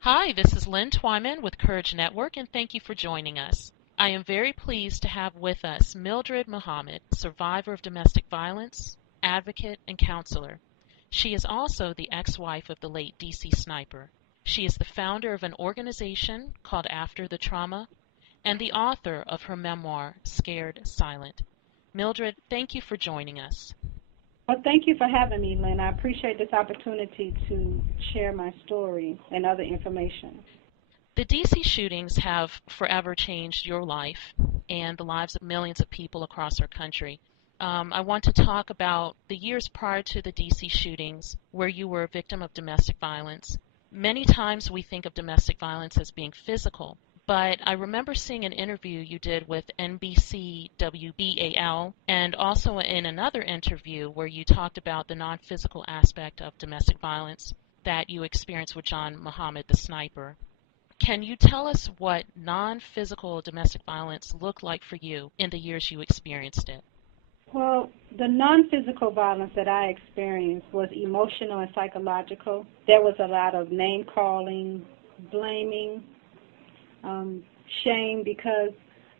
Hi, this is Lynn Twyman with Courage Network, and thank you for joining us. I am very pleased to have with us Mildred Muhammad, survivor of domestic violence, advocate, and counselor. She is also the ex-wife of the late DC sniper. She is the founder of an organization called After the Trauma and the author of her memoir, Scared Silent. Mildred, thank you for joining us. Well, thank you for having me, Lynn. I appreciate this opportunity to share my story and other information. The DC shootings have forever changed your life and the lives of millions of people across our country. I want to talk about the years prior to the DC shootings where you were a victim of domestic violence. Many times we think of domestic violence as being physical, but I remember seeing an interview you did with NBC WBAL and also in another interview where you talked about the non-physical aspect of domestic violence that you experienced with John Muhammad, the sniper. Can you tell us what non-physical domestic violence looked like for you in the years you experienced it? Well, the non-physical violence that I experienced was emotional and psychological. There was a lot of name-calling, blaming, shame because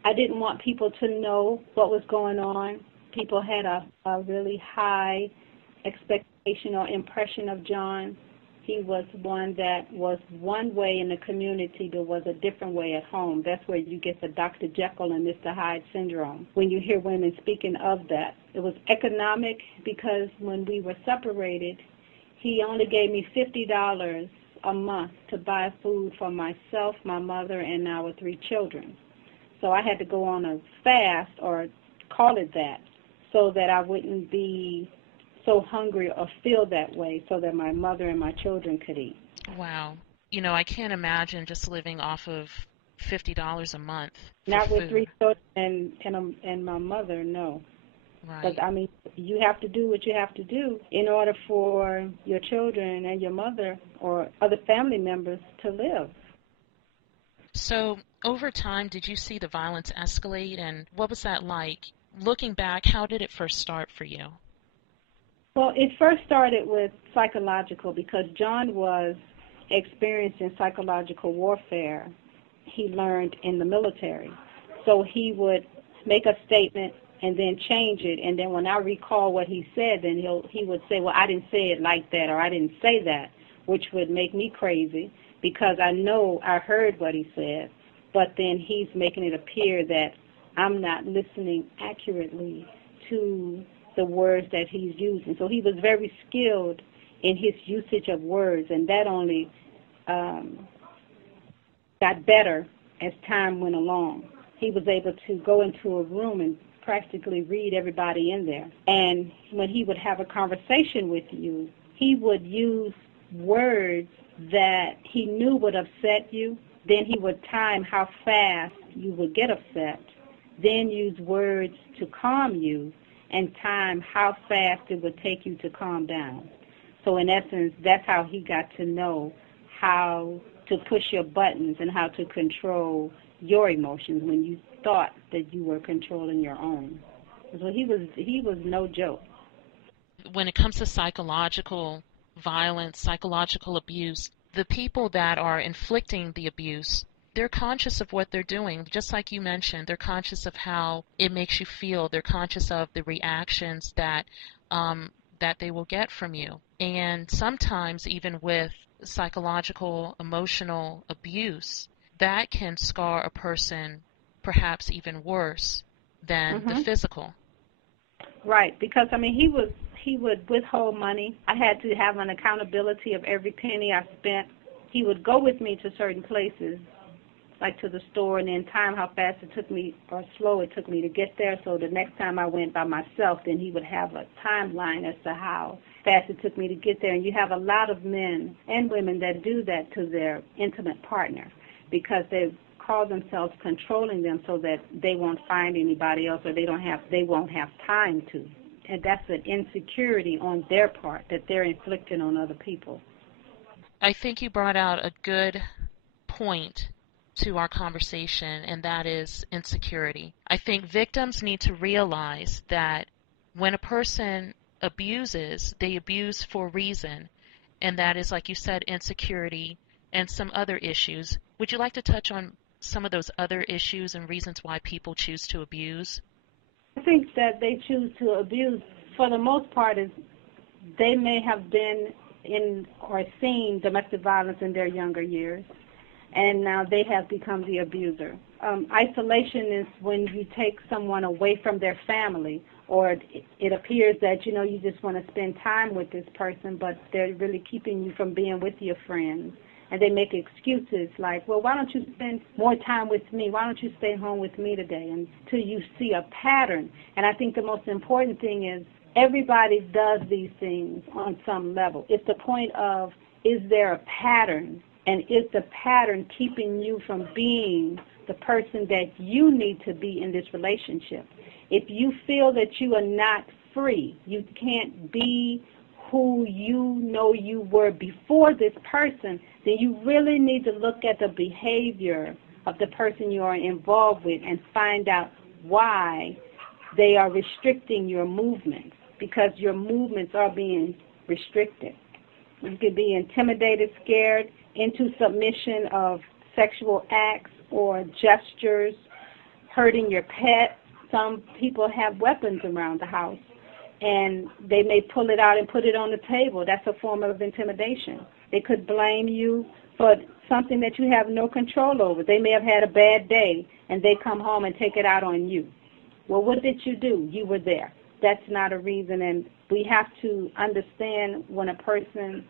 I didn't want people to know what was going on. People had a really high expectation or impression of John. He was one that was one way in the community but was a different way at home. That's where you get the Dr. Jekyll and Mr. Hyde syndrome when you hear women speaking of that. It was economic because when we were separated, he only gave me $50 a month to buy food for myself, my mother, and our 3 children. So I had to go on a fast, or call it that, so that I wouldn't be so hungry or feel that way, so that my mother and my children could eat. Wow. You know, I can't imagine just living off of $50 a month for Not with food. 3 children and my mother, no. Because, Right. I mean, you have to do what you have to do in order for your children and your mother or other family members to live. So, over time, did you see the violence escalate, and what was that like? Looking back, how did it first start for you? Well, it first started with psychological because John was experiencing psychological warfare he learned in the military. So he would make a statement and then change it, and then when I recall what he said, then he would say, well, I didn't say it like that, or I didn't say that, which would make me crazy because I know I heard what he said, but then he's making it appear that I'm not listening accurately to the words that he's using. So he was very skilled in his usage of words, and that only got better as time went along. He was able to go into a room and practically read everybody in there. And when he would have a conversation with you, he would use words that he knew would upset you. Then he would time how fast you would get upset. Then use words to calm you and time how fast it would take you to calm down. So in essence, that's how he got to know how to push your buttons and how to control your emotions when you thought that you were controlling your own. So he was no joke. When it comes to psychological violence, psychological abuse, the people that are inflicting the abuse, they're conscious of what they're doing. Just like you mentioned, they're conscious of how it makes you feel. They're conscious of the reactions that they will get from you. And sometimes even with psychological, emotional abuse, that can scar a person perhaps even worse than the Mhm. physical. Right, because I mean he would withhold money. I had to have an accountability of every penny I spent. He would go with me to certain places, like to the store, and then time how fast it took me or slow it took me to get there. So the next time I went by myself, then he would have a timeline as to how fast it took me to get there. And you have a lot of men and women that do that to their intimate partner because they call themselves controlling them so that they won't find anybody else or they won't have time to. And that's an insecurity on their part that they're inflicting on other people. I think you brought out a good point to our conversation, and that is insecurity. I think victims need to realize that when a person abuses, they abuse for a reason, and that is, like you said, insecurity, and some other issues. Would you like to touch on some of those other issues and reasons why people choose to abuse? I think that they choose to abuse, for the most part, is they may have been in or seen domestic violence in their younger years, and now they have become the abuser. Isolation is when you take someone away from their family, or it appears that, you just want to spend time with this person, but they're really keeping you from being with your friends. And they make excuses like, well, why don't you spend more time with me? Why don't you stay home with me today? Until you see a pattern. And I think the most important thing is everybody does these things on some level. It's the point of, is there a pattern? And is the pattern keeping you from being the person that you need to be in this relationship? If you feel that you are not free, you can't be who you know you were before this person, then you really need to look at the behavior of the person you are involved with and find out why they are restricting your movements, because your movements are being restricted. You could be intimidated, scared into submission of sexual acts or gestures, hurting your pet. Some people have weapons around the house, and they may pull it out and put it on the table. That's a form of intimidation. They could blame you for something that you have no control over. They may have had a bad day, and they come home and take it out on you. Well, what did you do? You were there. That's not a reason, and we have to understand when a person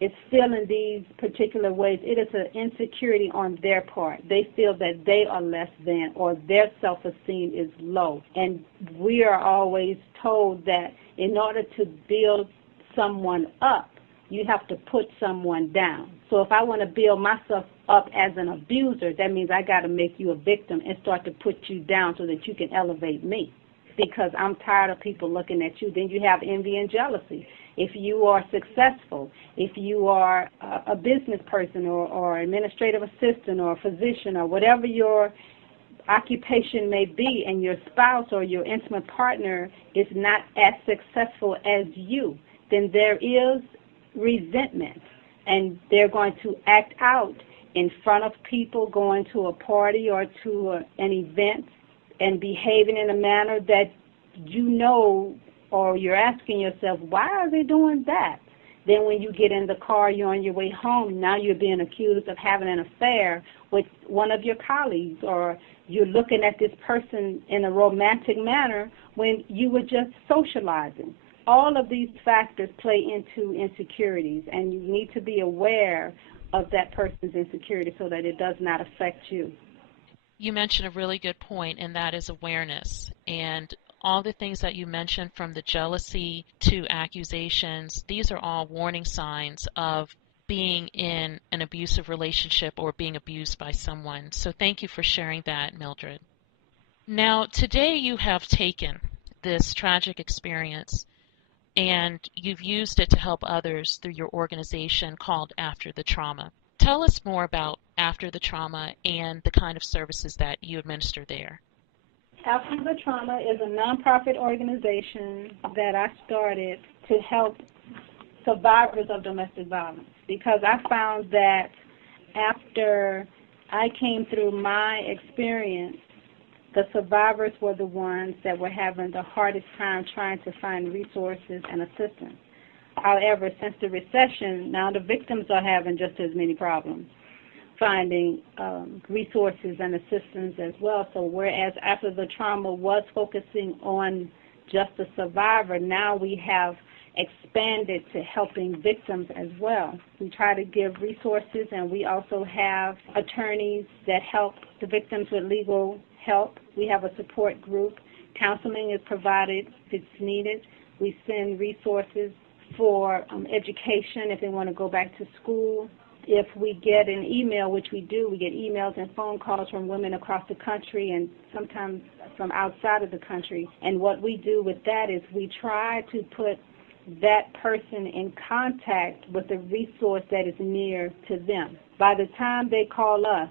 is feeling these particular ways, it is an insecurity on their part. They feel that they are less than, or their self-esteem is low. And we are always told that in order to build someone up, you have to put someone down. So if I want to build myself up as an abuser, that means I got to make you a victim and start to put you down so that you can elevate me, because I'm tired of people looking at you. Then you have envy and jealousy. If you are successful, if you are a business person or administrative assistant or a physician or whatever your occupation may be, and your spouse or your intimate partner is not as successful as you, then there is resentment, and they're going to act out in front of people, going to a party or to an event and behaving in a manner that or you're asking yourself, why are they doing that? Then when you get in the car, you're on your way home, now you're being accused of having an affair with one of your colleagues, or you're looking at this person in a romantic manner when you were just socializing. All of these factors play into insecurities, and you need to be aware of that person's insecurity so that it does not affect you. You mentioned a really good point, and that is awareness. And all the things that you mentioned, from the jealousy to accusations, these are all warning signs of being in an abusive relationship or being abused by someone. So thank you for sharing that, Mildred. Now, today you have taken this tragic experience and you've used it to help others through your organization called After the Trauma. Tell us more about After the Trauma and the kind of services that you administer there. After the Trauma is a nonprofit organization that I started to help survivors of domestic violence, because I found that after I came through my experience, the survivors were the ones that were having the hardest time trying to find resources and assistance. However, since the recession, now the victims are having just as many problems finding resources and assistance as well. So whereas After the Trauma was focusing on just the survivor, now we have expanded to helping victims as well. We try to give resources, and we also have attorneys that help the victims with legal help. We have a support group. Counseling is provided if it's needed. We send resources for education if they want to go back to school. If we get an email, which we do, we get emails and phone calls from women across the country and sometimes from outside of the country. And what we do with that is we try to put that person in contact with a resource that is near to them. By the time they call us,